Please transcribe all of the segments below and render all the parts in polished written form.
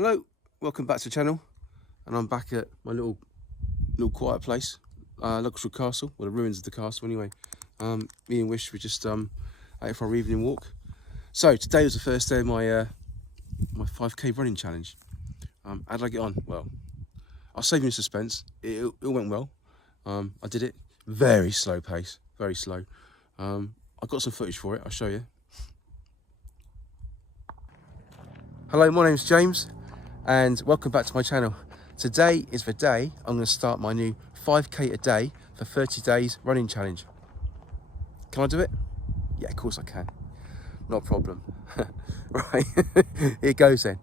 Hello, welcome back to the channel, and I'm back at my little quiet place, Luxor Castle, well, the ruins of the castle anyway. Me and Wish were just out for our evening walk. So today was the first day of my my 5k running challenge. How did I get on? Well, I'll save you in suspense. It went well. I did it very slow pace, very slow. I got some footage for it. I'll show you. Hello, my name's James, and welcome back to my channel. Today is the day I'm going to start my new 5k a day for 30 days running challenge. Can I do it? Yeah, of course I can. Not a problem. Right, here goes then.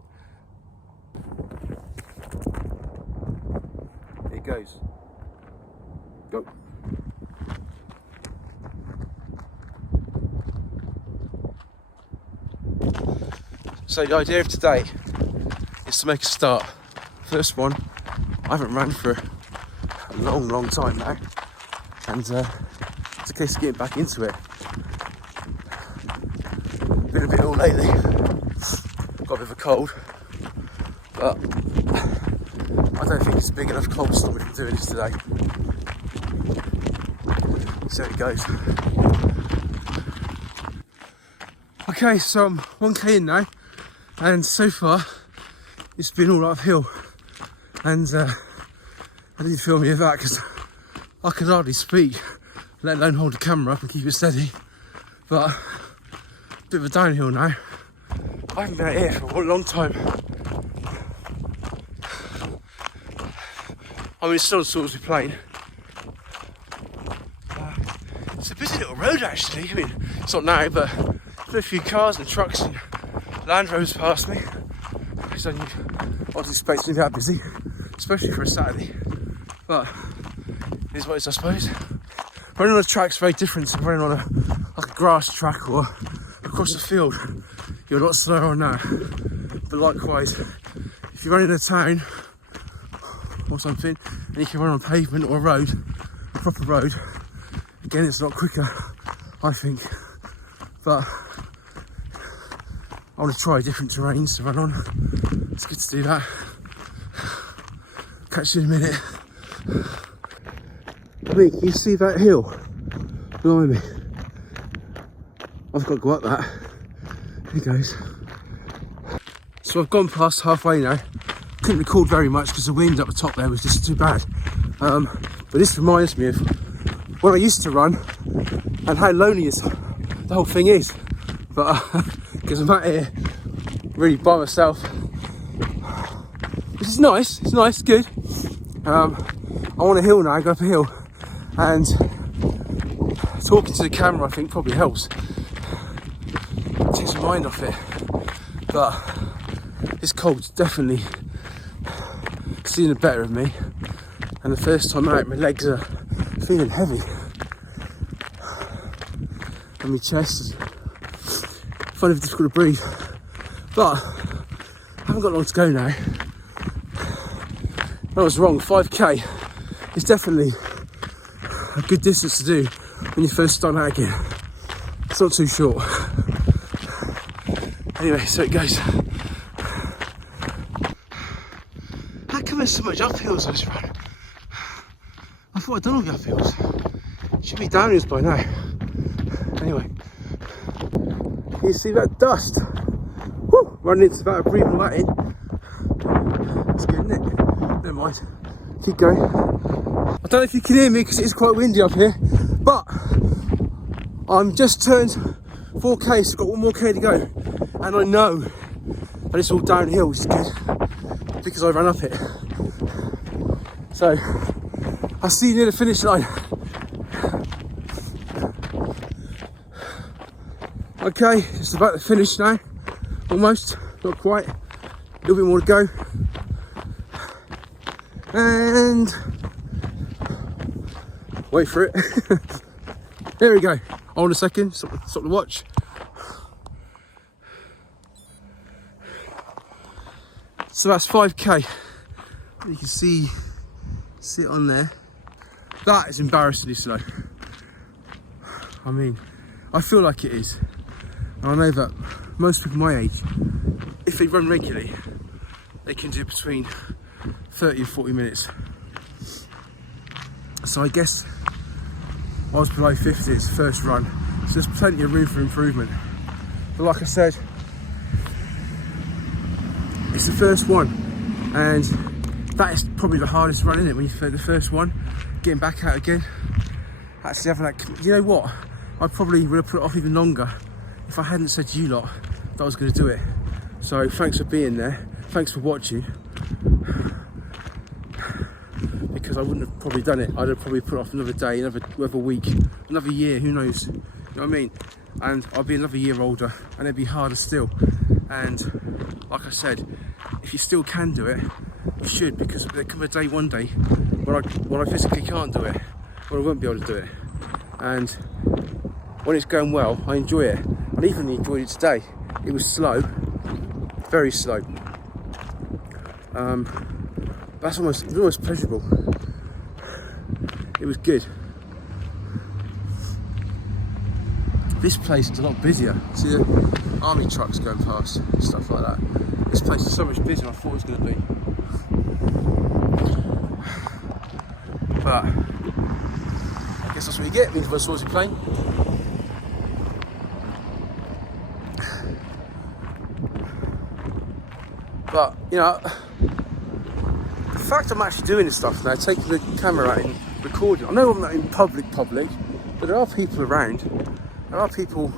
Here goes. Go. So the idea of today is to make a start. First one, I haven't ran for a long time now, and it's a case of getting back into it. Been a bit ill lately, got a bit of a cold, but I don't think it's a big enough cold to stop me from doing this today. So it goes. Okay, so I'm 1k in now, and so far it's been all uphill, and I didn't film any of that because I could hardly speak, let alone hold the camera up and keep it steady. But a bit of a downhill now. I haven't been out here for a long time. I mean, it's still Salisbury Plain. It's a busy little road actually. I mean, it's not now, but there's a few cars and trucks and Land Rovers past me. So I was expecting to be that busy, especially for a Saturday. But it is what it is, I suppose. Running on a track's very different to running on a grass track or across a field. You're a lot slower on that. But likewise, if you're running in a town or something, and you can run on pavement or a road, a proper road, again, it's a lot quicker, I think. But I want to try different terrains to run on. It's good to do that. Catch you in a minute. Lee, can you see that hill behind me? I've got to go up that. Here goes. So I've gone past halfway now. Couldn't record very much because the wind up the top there was just too bad. But this reminds me of when I used to run and how lonely the whole thing is. But because I'm out here really by myself, which is nice. It's nice, good. I'm on a hill now, go up a hill, and talking to the camera I think probably helps. Takes my mind off it. But this cold's definitely seeing the better of me, and the first time out my legs are feeling heavy and my chest is finding it difficult to breathe. But I haven't got long to go now. I was wrong, 5k is definitely a good distance to do when you first start out again. It's not too short. Anyway, so it goes. How come there's so much uphills on this run? I thought I'd done all the uphills. Should be downhills by now. Anyway, can you see that dust? Woo! Running into that, breathing that in. That's good, isn't it? Never mind. Keep going. I don't know if you can hear me because it is quite windy up here, but I'm just turned 4k, so I've got one more k to go, and I know that it's all downhill, which is good because I ran up it. So I'll see you near the finish line. Okay, it's about to finish now. Almost, not quite. A little bit more to go. And wait for it. There we go. Hold on a second, stop the watch. So that's 5k. You can see it on there. That is embarrassingly slow. I mean, I feel like it is. And I know that most people my age, if they run regularly, they can do between 30 and 40 minutes. So I guess I was below 50, it's the first run, so there's plenty of room for improvement. But like I said, it's the first one, and that is probably the hardest run, isn't it? When you play the first one, getting back out again, actually having that, you know what? I probably would have put it off even longer if I hadn't said to you lot that I was going to do it. So thanks for being there, thanks for watching, because I wouldn't have probably done it. I'd have probably put it off another day, another week, another year, who knows? You know what I mean? And I'll be another year older, and it'd be harder still. And like I said, if you still can do it, you should, because there come a day one day when I physically can't do it, when I won't be able to do it. And when it's going well, I enjoy it. And even enjoyed it today. It was slow, very slow. That's it was almost pleasurable. It was good. This place is a lot busier. See the army trucks going past and stuff like that. This place is so much busier than I thought it was going to be. But I guess that's what you get. Means for a Swansea plane. But you know, the fact I'm actually doing this stuff now, taking the camera out and recording. I know I'm not in public, but there are people around. There are people,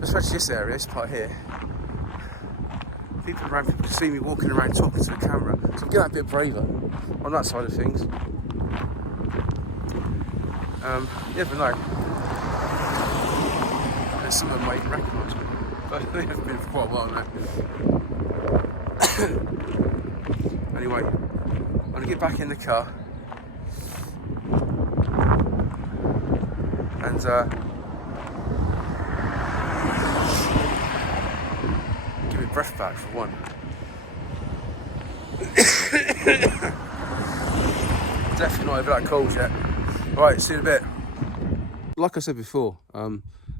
especially this area, this part here. People around, people can see me walking around talking to the camera. So I'm getting a bit braver on that side of things. You never know. And some of them might even recognise me. But they have been for quite a while now. Anyway, I'm going to get back in the car. And give me breath back for one. Definitely not over that cold yet. Alright, see you in a bit. Like I said before,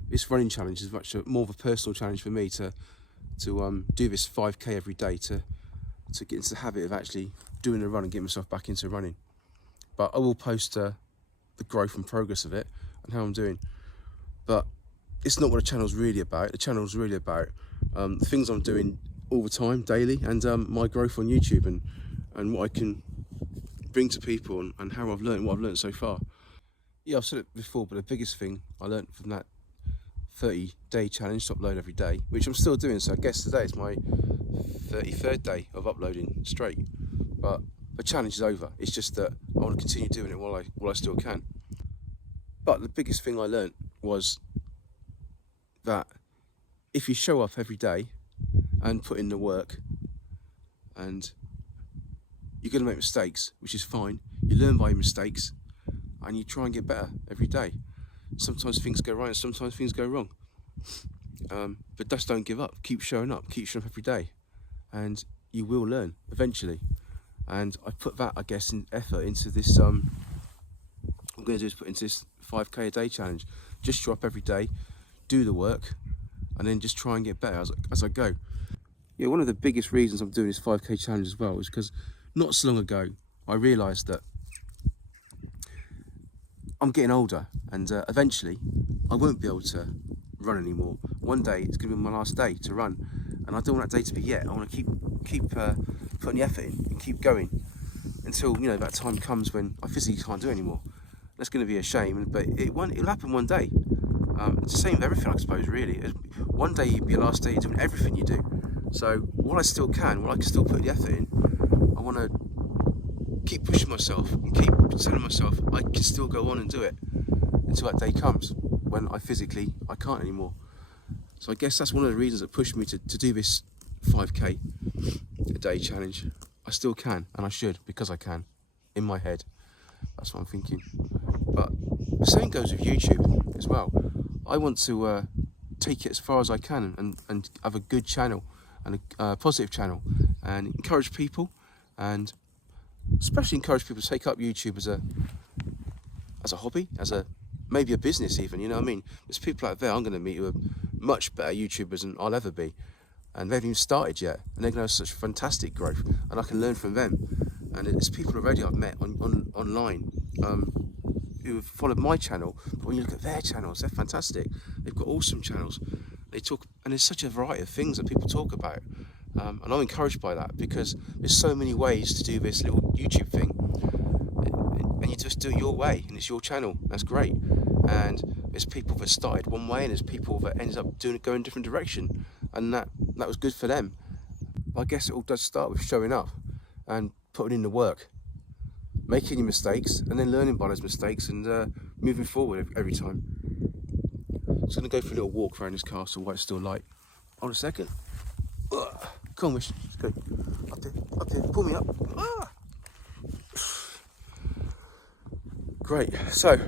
this running challenge is much more of a personal challenge for me to do this 5k every day, to get into the habit of actually doing a run and getting myself back into running. But I will post the growth and progress of it and how I'm doing. But it's not what the channel's really about. The channel's really about the things I'm doing all the time, daily, and my growth on YouTube and what I can bring to people and how I've learned what I've learned so far. Yeah, I've said it before, but the biggest thing I learned from that 30-day challenge to upload every day, which I'm still doing, so I guess today is my 33rd day of uploading straight. But the challenge is over. It's just that I want to continue doing it while I still can. But the biggest thing I learned was that if you show up every day and put in the work, and you're going to make mistakes, which is fine. You learn by your mistakes and you try and get better every day. Sometimes things go right and sometimes things go wrong. But just don't give up. Keep showing up every day, and you will learn eventually. And I put that, I guess, in effort into this. I'm going to do is put into this 5k a day challenge. Just show up every day, do the work, and then just try and get better as I go. Yeah, one of the biggest reasons I'm doing this 5k challenge as well is because not so long ago I realised that I'm getting older, and eventually I won't be able to run anymore. One day it's going to be my last day to run, and I don't want that day to be yet. I want to keep putting the effort in and keep going until, you know, that time comes when I physically can't do it anymore. That's going to be a shame, but it'll happen one day. It's the same with everything, I suppose, really. One day you'll be your last day doing everything you do. So while I still can, while I can still put the effort in, I want to keep pushing myself and keep telling myself I can still go on and do it until that day comes when I can't anymore. So I guess that's one of the reasons that pushed me to do this 5k a day challenge. I still can, and I should, because I can, in my head. That's what I'm thinking. But the same goes with YouTube as well. I want to take it as far as I can and have a good channel and a positive channel, and encourage people, and especially encourage people to take up YouTube as a hobby, maybe a business even, you know what I mean? There's people out there I'm going to meet who are much better YouTubers than I'll ever be, and they haven't even started yet, and they're going to have such fantastic growth, and I can learn from them. And it's people already I've met online who have followed my channel, but when you look at their channels, they're fantastic. They've got awesome channels. They talk, and there's such a variety of things that people talk about, and I'm encouraged by that, because there's so many ways to do this little YouTube thing, and you just do it your way, and it's your channel. That's great. And there's people that started one way, and there's people that ended up going a different direction, and that was good for them. I guess it all does start with showing up and putting in the work, making your mistakes, and then learning by those mistakes, and moving forward every time. I'm just going to go for a little walk around this castle while it's still light. Hold a second. Come on, Wish. Let's go. Up there. Pull me up. Great. So,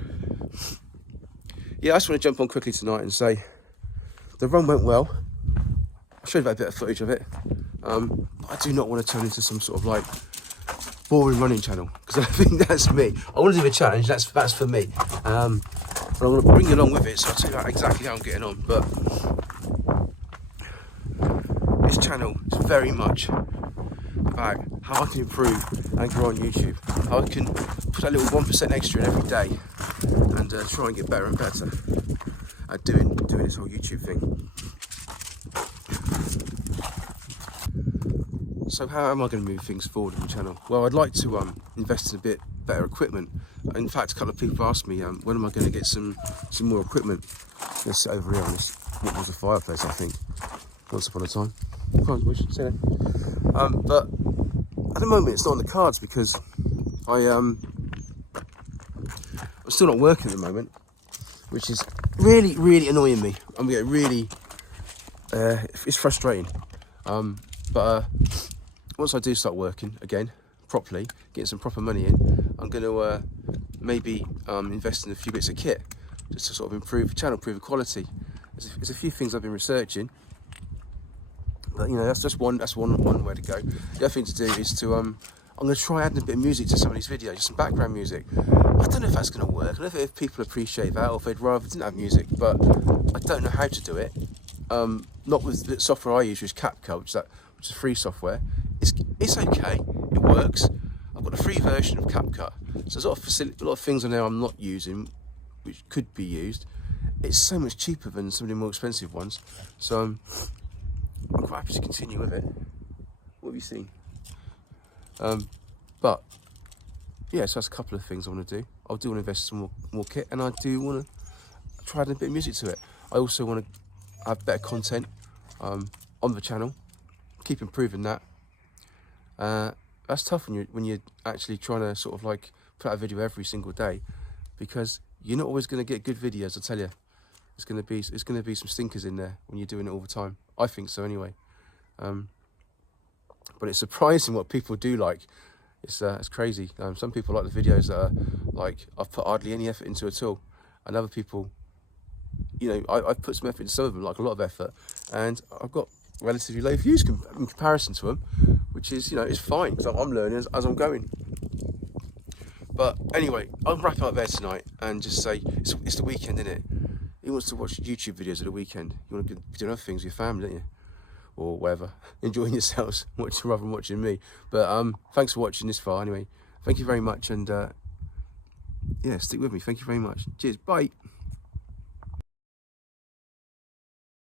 yeah, I just want to jump on quickly tonight and say the run went well. I showed you a bit of footage of it. But I do not want to turn into some sort of like boring running channel, because I think that's me. I want to do a challenge. That's for me. But I want to bring you along with it, so I'll tell you exactly how I'm getting on. But this channel is very much about how I can improve and grow on YouTube, how I can put that little 1% extra in every day, and try and get better and better at doing this whole YouTube thing. So how am I going to move things forward on the channel? Well, I'd like to invest in a bit better equipment. In fact, a couple of people asked me when am I going to get some more equipment. Let's sit over here on this. What was a fireplace, I think, once upon a time. Come on, Bush, sit there. But at the moment, it's not on the cards, because I'm still not working at the moment, which is really, really annoying me. I'm getting really, it's frustrating. But once I do start working again properly, getting some proper money in, I'm going to maybe invest in a few bits of kit, just to sort of improve the channel, improve the quality. There's a few things I've been researching, but you know, that's one way to go. The other thing to do is to I'm going to try adding a bit of music to some of these videos, just some background music. I don't know if that's going to work. I don't know if people appreciate that, or if they'd rather didn't have music, but I don't know how to do it. Not with the software I use, which is CapCut, which is free software. It's okay, it works. I've got a free version of CapCut, so there's a lot of things on there I'm not using, which could be used. It's so much cheaper than some of the more expensive ones, so I'm quite happy to continue with it. What have you seen? But yeah, so that's a couple of things I want to do. I do want to invest in some more kit, and I do want to try adding a bit of music to it. I also want to have better content on the channel, keep improving that. That's tough when you're actually trying to sort of like put out a video every single day, because you're not always going to get good videos. I tell you, it's going to be some stinkers in there when you're doing it all the time. I think so anyway. But it's surprising what people do like. It's crazy. Some people like the videos that are like I've put hardly any effort into at all, and other people, you know, I've put some effort into some of them, like a lot of effort, and I've got relatively low views in comparison to them, which is, you know, it's fine, because I'm learning as I'm going. But anyway, I'll wrap up there tonight and just say it's the weekend, isn't it? Who wants to watch YouTube videos at the weekend? You want to be doing other things with your family, don't you? Or whatever, enjoying yourselves, rather than watching me. But thanks for watching this far anyway. Thank you very much, and yeah, stick with me. Thank you very much. Cheers, bye.